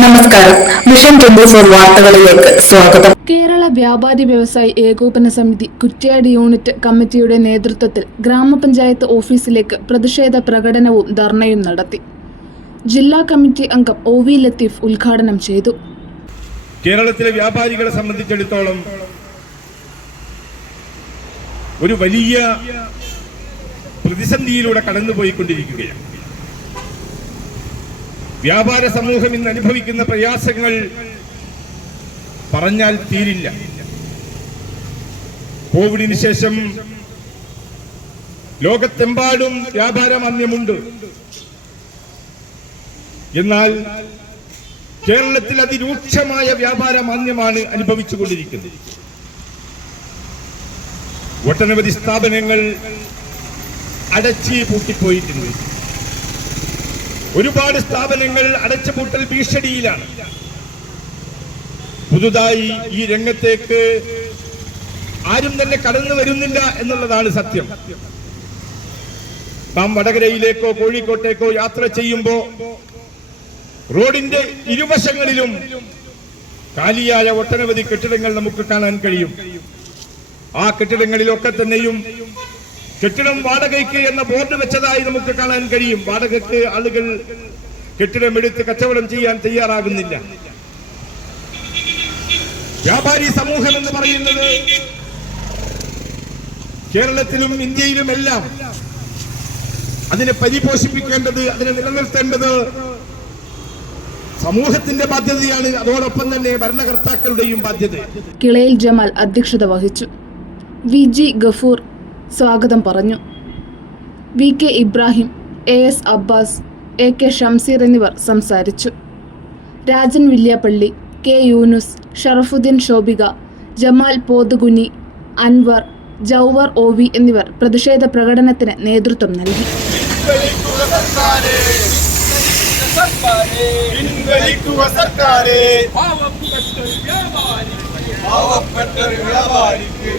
നമസ്കാരം. വിഷൻ 24 വാർത്തകളിലേക്ക് സ്വാഗതം. കേരള വ്യാപാരി വ്യവസായി ഏകോപന സമിതി കുറ്റ്യാടി യൂണിറ്റ് കമ്മിറ്റിയുടെ നേതൃത്വത്തിൽ ഗ്രാമപഞ്ചായത്ത് ഓഫീസിലേക്ക് പ്രതിഷേധ പ്രകടനവും ധർണയും നടത്തി. ജില്ലാ കമ്മിറ്റി അംഗം OV ലത്തീഫ് ഉദ്ഘാടനം ചെയ്തു. കേരളത്തിലെ വ്യാപാരികളെ സംബന്ധിച്ചിടത്തോളം ഒരു വലിയ പ്രതിസന്ധിയിലൂടെ കടന്നുപോയിക്കൊണ്ടിരിക്കുകയാണ്. വ്യാപാര സമൂഹം ഇന്ന് അനുഭവിക്കുന്ന പ്രയാസങ്ങൾ പറഞ്ഞാൽ തീരില്ല. കോവിഡിന് ശേഷം ലോകത്തെമ്പാടും വ്യാപാര മാന്ദ്യമുണ്ട്. എന്നാൽ കേരളത്തിൽ അതിരൂക്ഷമായ വ്യാപാര മാന്ദ്യമാണ് അനുഭവിച്ചുകൊണ്ടിരിക്കുന്നത്. ഒട്ടനവധി സ്ഥാപനങ്ങൾ അടച്ച് പൂട്ടിപ്പോയിട്ടുണ്ട്. ഒരുപാട് സ്ഥാപനങ്ങൾ അടച്ചുപൂട്ടൽ ഭീഷണിയിലാണ്. പുതുതായി ഈ രംഗത്തേക്ക് ആരും തന്നെ കടന്നു വരുന്നില്ല എന്നുള്ളതാണ് സത്യം. നാം വടകരയിലേക്കോ കോഴിക്കോട്ടേക്കോ യാത്ര ചെയ്യുമ്പോൾ റോഡിന്റെ ഇരുവശങ്ങളിലും കാലിയായ ഒട്ടനവധി കെട്ടിടങ്ങൾ നമുക്ക് കാണാൻ കഴിയും. ആ കെട്ടിടങ്ങളിലൊക്കെ തന്നെയും കെട്ടിടം വാടകയ്ക്ക് എന്ന ബോർഡ് വെച്ചതായി നമുക്ക് കാണാൻ കഴിയും. വാടകയ്ക്ക് ആളുകൾ കെട്ടിടമെടുത്ത് കച്ചവടം ചെയ്യാൻ തയ്യാറാകുന്നില്ല. വ്യാപാരി സമൂഹം എന്ന് പറയുന്നത് കേരളത്തിലും ഇന്ത്യയിലുമെല്ലാം അതിനെ പരിപോഷിപ്പിക്കേണ്ടത്, അതിനെ നിലനിർത്തേണ്ടത് സമൂഹത്തിന്റെ ബാധ്യതയാണ്. അതോടൊപ്പം തന്നെ ഭരണകർത്താക്കളുടെയും ബാധ്യത. കിളയിൽ ജമാൽ അധ്യക്ഷത വഹിച്ചു. VG ഗഫൂർ സ്വാഗതം പറഞ്ഞു. VK Ibrahim, AS Abbas, AK Shamseer എന്നിവർ സംസാരിച്ചു. രാജൻ വില്യാപ്പള്ളി, K യൂനുസ്, ഷറഫുദ്ദീൻ ശോഭിക, ജമാൽ പോത്തുകുനി, അൻവർ, ജൗവർ OV എന്നിവർ പ്രതിഷേധ പ്രകടനത്തിന് നേതൃത്വം നൽകി. പാവപ്പെട്ട വ്യാപാരിക്ക്